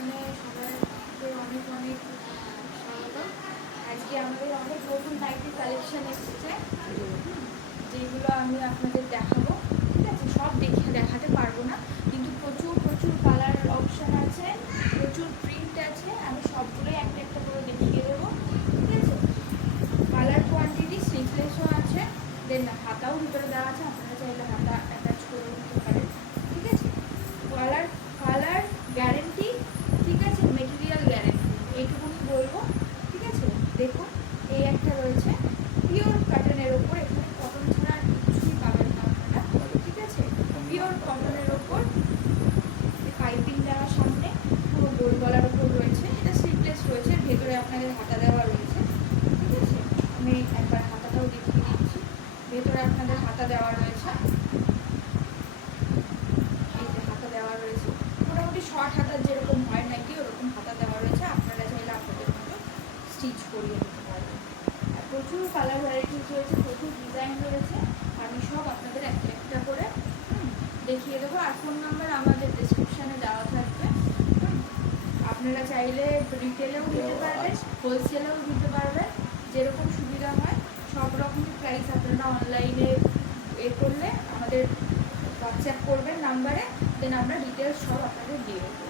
কালেকশানে সবাইকে অনেক অনেক স্বাগত। আজকে আমাদের অনেক নতুন নাইটির কালেকশান এসেছে, যেগুলো আমি আপনাদের দেখাবো। ঠিক আছে, সব দেখাতে পারবো না, কিন্তু প্রচুর প্রচুর কালার অপশান আছে, প্রচুর প্রিন্ট আছে। আমি সবগুলোই একটা একটা করে দেখিয়ে দেবো। ঠিক আছে, কালার কোয়ান্টিটি স্লিভলেসও আছে, দেন হাতাও ভিতরে দেওয়া আছে, আপনারা চাইলে হাতা অ্যাটাচ করে নিতে পারেন। ঠিক আছে, কালার কালার গ্যারেন্টি, ঠিক আছে, মেটেরিয়াল গ্যারেন্টি, এইটুকুনি বলবো। ঠিক আছে, দেখুন এই একটা রয়েছে পিওর কটনের ওপর, এখানে কটন ছাড়া আর কিছুই পাবেন না আপনারা। ঠিক আছে, পিওর কটনের ওপর পাইপিং দেওয়া, সামনে পুরো গোল গলার ওপর রয়েছে। এটা স্লিভলেস রয়েছে, ভেতরে আপনাদের হাতা দেওয়া রয়েছে। ঠিক আছে, আমি একবার হাতাটাও দেখিয়ে দিচ্ছি। ভেতরে আপনাদের হাতা দেওয়া রয়েছে, এই যে হাতা দেওয়া রয়েছে, মোটামুটি শর্ট হাতা যেরকম হয় নাকি ওরকম হাতা দেওয়া রয়েছে। আপনারা চাইলে আপনাদের মতো স্টিচ করিয়ে নিতে পারবেন। আর প্রচুর কালার ভ্যারাইটিস রয়েছে, প্রচুর ডিজাইন রয়েছে। আমি সব আপনাদের একটা একটা করে দেখিয়ে দেবো। আর ফোন নাম্বার আমাদের ডেসক্রিপশানে দেওয়া থাকবে। আপনারা চাইলে রিটেলেও দিতে পারবেন, হোলসেলেও দিতে পারবেন, যেরকম সুবিধা হয়। সব রকমের প্রাইস আপনারা অনলাইনে করলে আমাদের হোয়াটসঅ্যাপ করবেন নাম্বারে, দেন আমরা ডিটেলস সব আপনাদের দিয়ে দেবো।